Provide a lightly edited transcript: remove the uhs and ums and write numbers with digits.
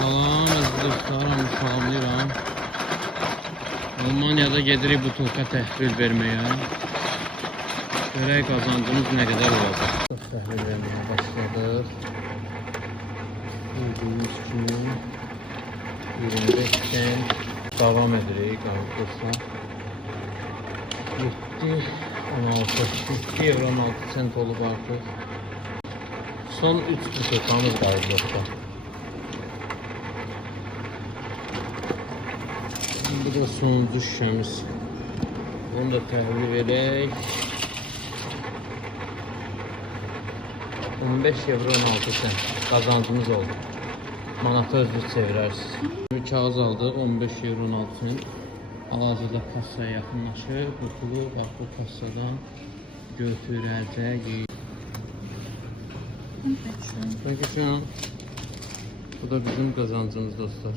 Salam əziz dostlar, hamı salamlayıram. Almaniyada gedirik butulka təhvil verməyə. Görək qazancımız nə qədər olacaq. Təhvil verməyə başladıq. Gördüyünüz kimi 25 sent davam edirik arkadaşlar. 7 euro 16 sent olub artıq. Son 3 butulkamız qaldı dostlar. Bu da sonuncu şişemiz. Bunu da təhvil verək. 15 euro 16 sent qazancımız oldu. Manatı özünüz çevirərsiniz. Bir kağız aldıq 15 euro 16 sent. Hal-hazırda kassaya yaxınlaşır. Bu pulu bax bu kassadan götürəcəyik. Peki şu an bu da bizim kazancımız dostlar.